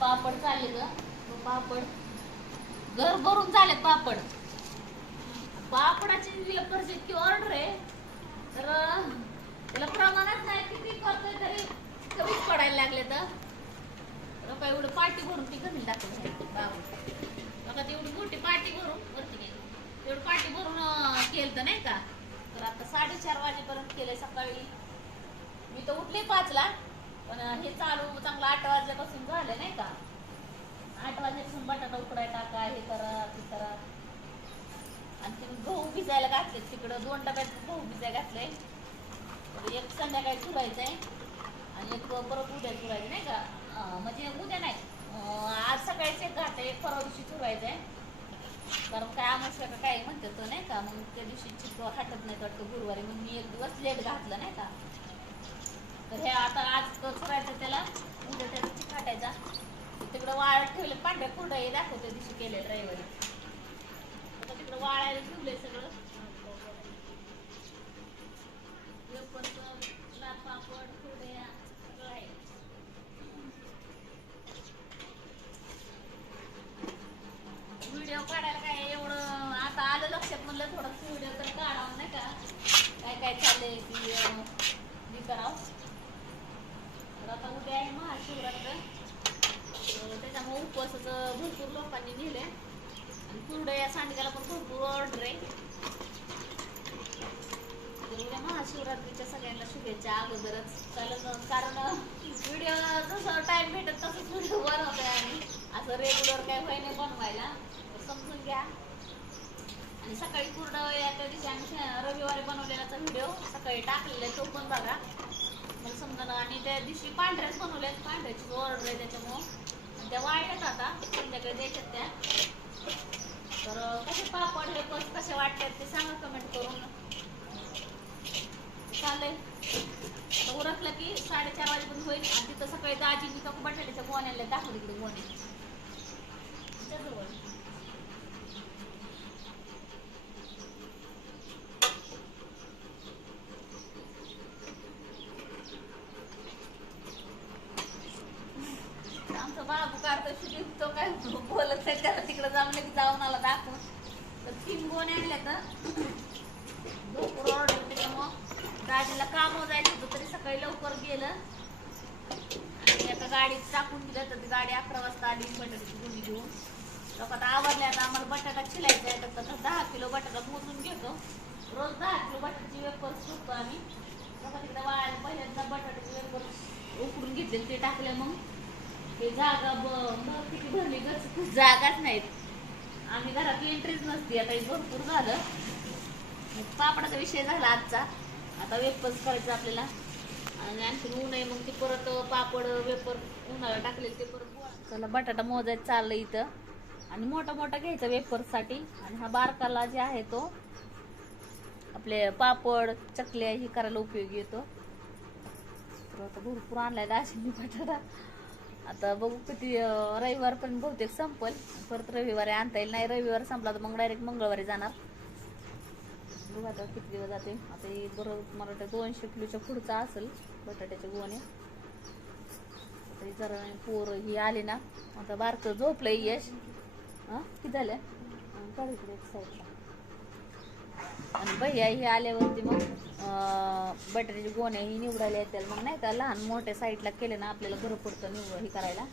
पापड चालले ग. पापड. घर भरून झाले पापड. पापडाची वेफरची इतकी ऑर्डर आहे. तर त्याला प्रमाणात नाही किती करतोय तरी कमीच पडायला लागले तर. काय एवढं पाटी भरून ती कमी टाकली बाबू बघा तेवढी मोठी पाटी भरून वरती गेली तेवढी पाटी भरून केलं तर नाही का? तर आता साडेचार वाजेपर्यंत केलंय सकाळी. मी तर उठले पाचला. पण हे चालू चांगलं आठ वाजल्यापासून झालं नाही का? आठ वाजल्यापासून बटाटा उकडाय टाका हे करा ते करा. आणि ते गहू भिजायला घातले तिकडं दोन डब्यात गहू भिजायला घातले म्हणजे एक संध्याकाळी चुरायचंय आणि एक परत उद्या चुरायचं नाही का? म्हणजे उद्या नाही आज सकाळीच एक घात एक परवा दिवशी चुरायचंय. कारण काय आमच्या का काय म्हणतात तो नाही का? मग त्या दिवशी चित्र हटत नाही वाटतं गुरुवारी मग मी एक दिवस लेट घातलं नाही का तर हे आता आज चुरायचं त्याला उद्या त्याचा चिक हाटायचा तिकडं वाळत ठेवले पांढऱ्या कुरडं हे दाखवते दिवशी केले ड्रायव्हर आता तिकडं वाळायला ठेवलंय सगळं. पापड सगळं आहे. व्हिडिओ काढायला काय एवढं आता आलं लक्षात म्हणलं थोडं व्हिडिओ तर काढावं नाही का? काय काय चाललंय ती करावं. तर आता उद्या आहे महाशिवरात्र. उपवासाचं भरपूर लोकांनी नेले आणि कुरडया सांडग्याला पण भरपूर ऑर्डर आहे. उद्या महाशिवरात्रीच्या सगळ्यांना शुभेच्छा अगोदरच. चालेल कारण व्हिडिओ जसं टाइम भेटत तसंच व्हिडिओ बनवतोय आणि असं रेग्युलर काय होय नाही बनवायला. समजून घ्या. आणि सकाळी कुरडं या त्या दिवशी आम्ही रविवारी बनवलेलाचा व्हिडिओ सकाळी टाकलेला आहे तो पण बघा. मला समजा आणि त्या दिवशी पांढऱ्याच बनवल्यात. पांढऱ्याची ऑर्डर आहे त्याच्यामुळं. त्या वाढल्यात आता संध्याकाळी द्यायच्यात त्या. तर कसे पापड हे पण कसे वाटतात ते सांगा कमेंट करून. चालेल. उरकलं की साडेचार वाजेपर्यंत होईल. आणि तिथं सकाळी दाजी मी का बटाट्याच्या गोण्याला दाखवली इकडे गोण्या आमचा बाबू काढतो शुटिंग तो काय? बोलत नाही त्याला तिकडे जाऊन की जाऊन आला दाखवून. तर तीन गोणे आणल्या तर भरपूर ऑर्डर त्याच्यामुळं दादीला कामं जायचं होतं तरी सकाळी लवकर गेलं. आणि एका गाडीत टाकून दिलं तर ती गाडी अकरा वाजता आली बटाट्याची गुंडी घेऊन. लोक आता आवडल्या आता आम्हाला बटाटा चिलायचा आहे तर दहा किलो बटाटा मोजून घेतो. रोज दहा किलो बटाट्याची वेपर सुटतो आम्ही. लोक तिकडे वाळायला पहिल्यांदा बटाट्याची वेपर उकडून घेतले ते टाकले मग. ते जागा ब- बघ किती भरली गच जागाच नाहीत. आम्ही घरात एंट्रीच नसती आता हे भरपूर झालं. पापडाचा विषय झाला आजचा. आता वेपर्स करायचं आपल्याला. आणि आणखी ऊन आहे मग ते परत पापड वेपर उन्हाळा टाकले ते परत. चला बटाटा मोजायचं चाललं इथं. आणि मोठा मोठा घ्यायचा वेपर्ससाठी आणि हा बारकाला जे आहे तो आपले पापड चकल्या ही करायला उपयोगी येतो. तर आता भरपूर आणलाय दाशिनी बटाटा. आता बघू किती रविवार पण बहुतेक संपल. परत रविवारी आणता येईल. नाही रविवार संपला तर मग डायरेक्ट मंगळवारी जाणार. बघू आता किती दिवस जाते आता हे बरोबर मला वाटतं दोनशे किलोच्या पुढचा असेल बटाट्याचे गोणे आता जरा पोर ही आली ना आता बारकं झोपलं यश. हां किती झालं काढू एक साईडला. आणि भैया ही आल्यावरती मग अं, गोण्या ही निवडायला येतील. मग नाही का लहान मोठ्या साईडला केले ना आपल्याला घर पडतं निवड हे करायला.